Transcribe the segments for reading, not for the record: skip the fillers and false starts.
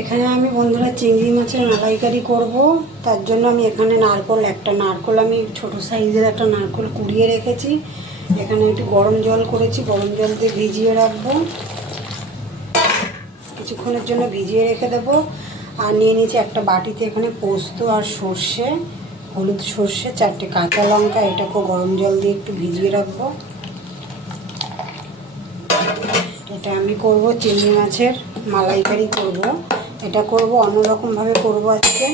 এখানে আমি বন্ধুরা চিংড়ি মাছের মালাইকারি করব। তার জন্য আমি এখানে একটা নারকোল আমি ছোট সাইজের একটা নারকোল কুড়িয়ে রেখেছি। এখানে একটু গরম জল করেছি, গরম জল দিয়ে ভিজিয়ে রাখবো, কিছুক্ষণের জন্য ভিজিয়ে রেখে দেবো। আর নিয়ে নিয়েছি একটা বাটিতে এখানে পোস্ত আর সর্ষে, হলুদ সর্ষে, 4টে কাঁচা লঙ্কা। এটাকেও গরম জল দিয়ে একটু ভিজিয়ে রাখবো। এটা আমি করব চিংড়ি মাছের মালাইকারি করব। এটা করব অন্যরকমভাবে করব আজকে,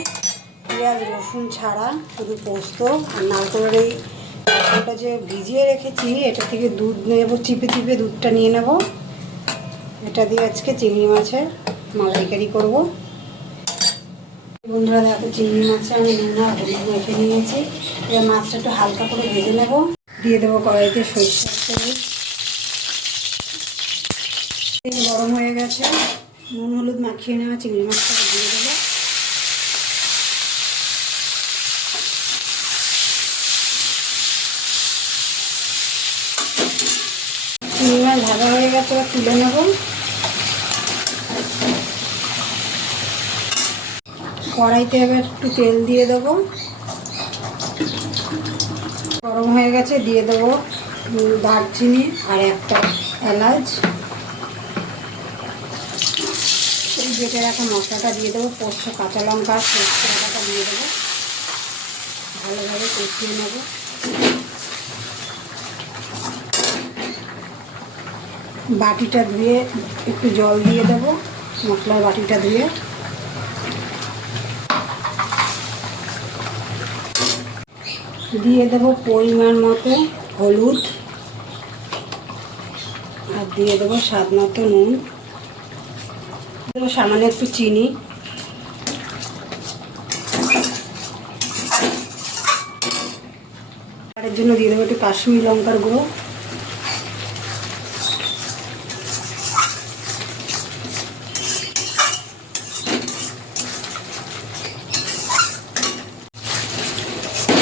পেঁয়াজ রসুন ছাড়া, শুধু পোস্ত আর নারকেলের এই নারকেলটা যে ভিজিয়ে রেখেছি এটা থেকে দুধ নেব, চিপে চিপে দুধটা নিয়ে নেব। এটা দিয়ে আজকে চিংড়ি মাছের মালাইকারি করব। বন্ধুরা দেখো, চিংড়ি মাছে আমি নুন আর হলুদ মেখে নিয়েছি। এবার মাছটা একটু হালকা করে ভেজে নেব। দিয়ে দেবো কড়াইতে সরষের তেল। তেল গরম হয়ে গেছে, নুন হলুদ মাখিয়ে নেওয়া চিংড়ি মাছটা দিয়ে দেবো। চিংড়ি মাছ ভাজা হয়ে গেছে, এবার তুলে নেব। কড়াইতে এবার একটু তেল দিয়ে দেবো, গরম হয়ে গেছে। দিয়ে দেবো দারচিনি আর একটা এলাচ। এই বেটে রাখা মশলাটা দিয়ে দেবো, পোস্ত কাঁচা লঙ্কা সরষে বাটাটা দিয়ে দেবো, ভালোভাবে কষিয়ে নেব। বাটিটা ধুয়ে একটু জল দিয়ে দেবো, মশলার বাটিটা ধুয়ে। দিয়ে দেবো পরিমাণ মতো হলুদ, আর দিয়ে দেবো স্বাদ মতো নুন, দেবো সামান্য একটু চিনি। এর জন্য দিয়ে দেবো একটু কাশ্মীরি লঙ্কার গুঁড়ো।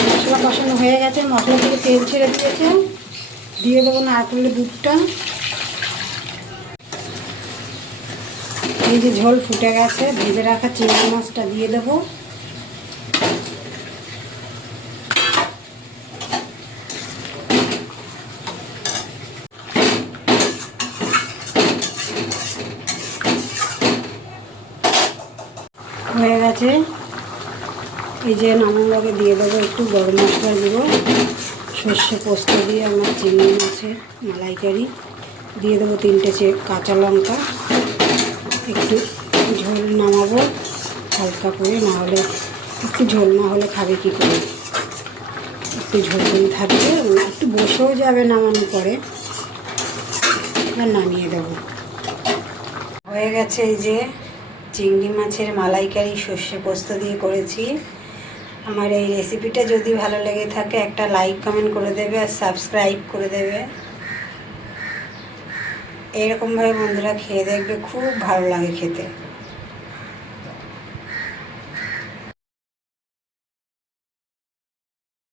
মশলা কষানো হয়ে গেছে, মশলা থেকে তেল ছেড়ে দিয়েছে। দিয়ে দেবো নারকেলের দুধটা। এই যে ঝোল ফুটে গেছে, ভেজে রাখা চিংড়ি মাছটা দিয়ে দেবো। হয়ে গেছে, এই যে নামানোর আগে দিয়ে দেবো একটু গরম মশলা দেবো, সর্ষে পোস্ত দিয়ে আমার চিংড়ি মাছের মালাইকারি। দিয়ে দেবো 3টে কাঁচা লঙ্কা। একটু ঝোল নামাবো হালকা করে, না হলে একটু ঝোল না হলে খাবে কী করে, একটু ঝোল ঝোল থাকবে, একটু বসেও যাবে নামানোর পরে। আর নামিয়ে দেবো। হয়ে গেছে এই যে চিংড়ি মাছের মালাইকারি সর্ষে পোস্ত দিয়ে করেছি। আমার এই রেসিপিটা যদি ভালো লেগে থাকে একটা লাইক কমেন্ট করে দেবে আর সাবস্ক্রাইব করে দেবে। এরকমভাবে বন্ধুরা খেয়ে দেখবে, খুব ভালো লাগে খেতে।